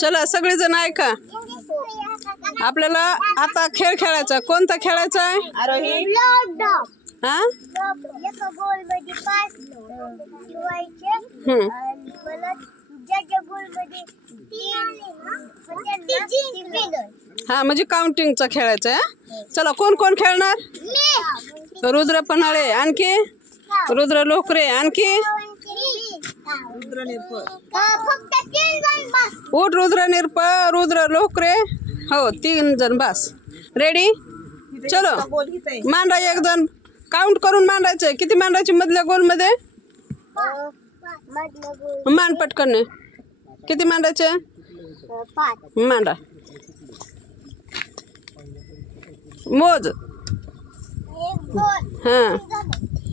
चला सगळेजण ऐका, आपल्याला आता खेळ खेळायचा. कोणता खेळायचा आहे? हा हा म्हणजे काउंटिंगचा खेळायचा आहे. चला कोण कोण खेळणार? रुद्र पन्हाळे, आणखी रुद्र लोकरे, आणखी उठ रुद्र निरपळ, रुद्र लोकरे. हो 3 जण बस. रेडी? चलो मांडा, 1 2 काउंट करून मांडायचंय. किती मांडायची मधल्या गोल मध्ये? मान पटकन. किती मांडायचे? 5 मांडा. मोज.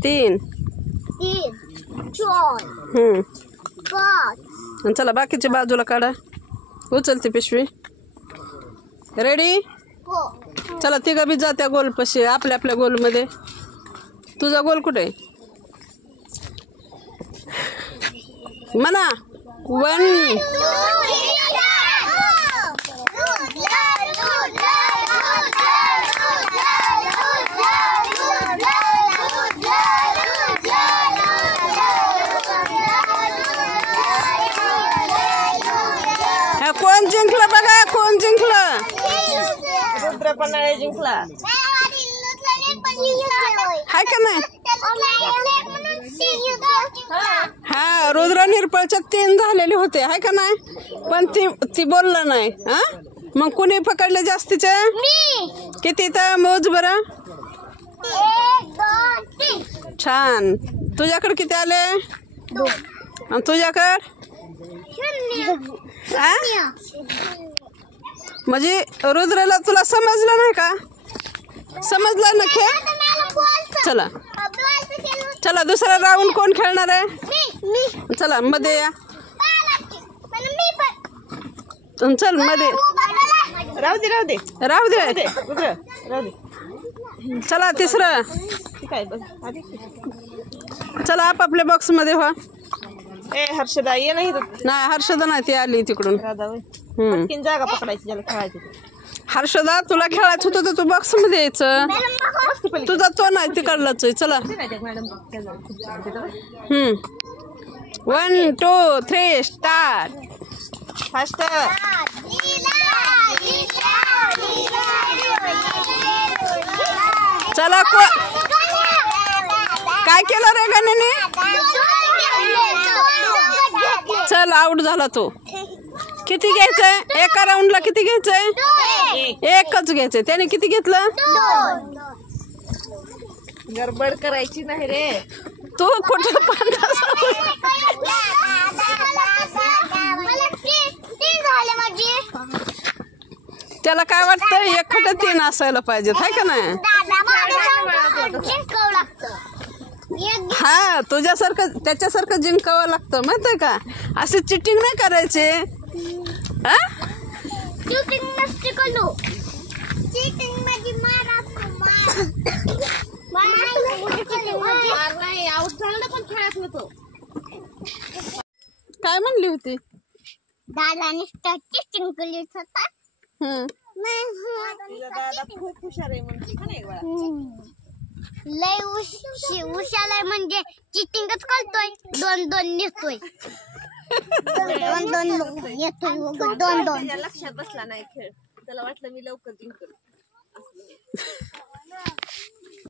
3 चला बाकीच्या बाजूला काढा. उचलते पिशवी. रेडी? चला तिघं बी जात्या गोल पशी, आपल्या आपल्या गोल मध्ये. तुझा गोल कुठे म्हणा? 1 कोण जिंकलं बघा, कोण जिंकलं? रुद्र पन्हाळे जिंकला. हाय का नाही? हा रुद्र निरपळच्या 3 झालेले होते, हाय का नाही? पण ती बोललं नाही. हा मग कुणी पकडले जास्तीचे? किती तर मोज बरं. 1 2 3 छान. तुझ्याकडे किती आले? 2. आणि तुझ्याकडे? 0. म्हणजे रुद्रला तुला समजलं नाही का? समजलं ना खेळ? चला चला दुसरा राऊंड कोण खेळणार आहे? चला मध्ये या. चल मध्ये. राहू दे राहू दे. चला तिसरं. चला आपापल्या बॉक्स मध्ये व्हा. हर्षदा ये नाही. नाही हर्षदा नाही, ती आली तिकडून. जागा पकडायची ज्याला खेळायची. हर्षदा तुला खेळायचं होतं तर तू बॉक्स मध्ये यायचं. तुझा तो नाही तिकडलाच आहे. चला 1 2 3 स्टार्ट. फास्ट. चला काय केलं रे गण्याने? चल आउट झाला तो. किती घ्यायचंय एका राऊंडला? किती घ्यायचंय? 1च घ्यायचंय. त्याने किती घेतलं? 2. गडबड करायची नाही रे. तू कुठं त्याला काय वाटतं? 1 खट 3 असायला पाहिजेत, हाय का नाही? हा तुझ्यासारखं त्याच्यासारखं जिंकावं लागतं, माहितीये का? असे चिटिंग नाही करायचे. काय म्हणली होती? दादाने टेस्टिंग केली होता. दादा खूप हुशार आहे म्हणते. लय हुशार म्हणजे चिटिंगच करतोय. 2-2 नेतोय. 2-2 येतोय. 2-2 लक्षात बसला नाही खेळ. त्याला वाटलं मी लवकर जिंकल.